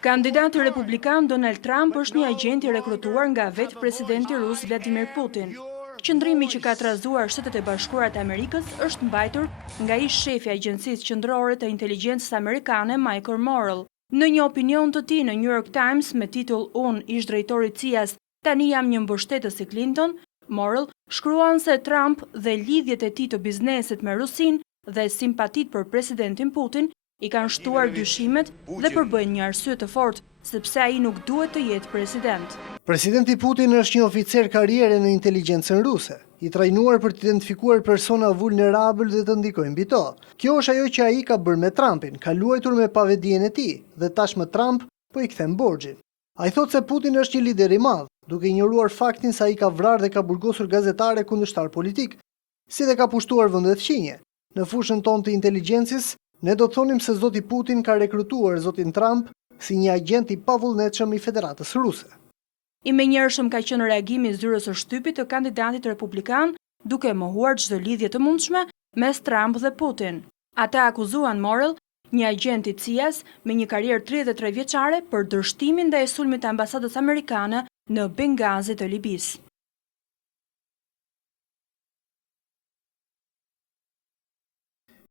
Kandidati republikan Donald Trump është një agent i rekrutuar nga vetë presidenti rus Vladimir Putin. Qëndrimi që ka trazuar Shtetet e Bashkuara të Amerikës është mbajtur nga ish shefi i Agjencisë Qendrore të Inteligjencës Amerikane Michael Morell. Në një opinion të tij në New York Times me titull "Unë ish drejtori i CIA-s, tani jam një mbështetës i Clinton", Morell shkruan se Trump dhe lidhjet e tij të biznesit me Rusinë dhe simpatitë për presidentin Putin i kanë shtuar dyshimet dhe përbëjnë një arsye të fortë sepse ai nuk duhet të jetë president. Presidenti Putin është një oficer karriere në inteligjencën ruse, i trajnuar për të identifikuar persona vulnerabël dhe të ndikojnë mbi to. Kjo është ajo që ai ka bërë me Trumpin, ka luajtur me pavedien e tij dhe tashmë Trump po i kthen borxhin. Ai thotë se Putin është një lider i madh, duke ignoruar faktin se ai ka vrarë dhe ka burgosur gazetare kundërshtar politik, si dhe ka pushtuar vende fqinje. Në fushën tonë të inteligjencës, ne do të thonim se zoti Putin ka rekrutuar zotin Trump si një agent i pavullnetshëm i Federatës Ruse. I menjëhershëm ka qenë reagimi i zyrës së shtypit të kandidatit republikan, duke mohuar çdo lidhje të mundshme mes Trump dhe Putin. Ata akuzuan Morell, një agent i CIA-s me një karrierë 33 vjeçare, për dërshtimin ndaj sulmit të ambasadës amerikane në Bengazi të Libisë.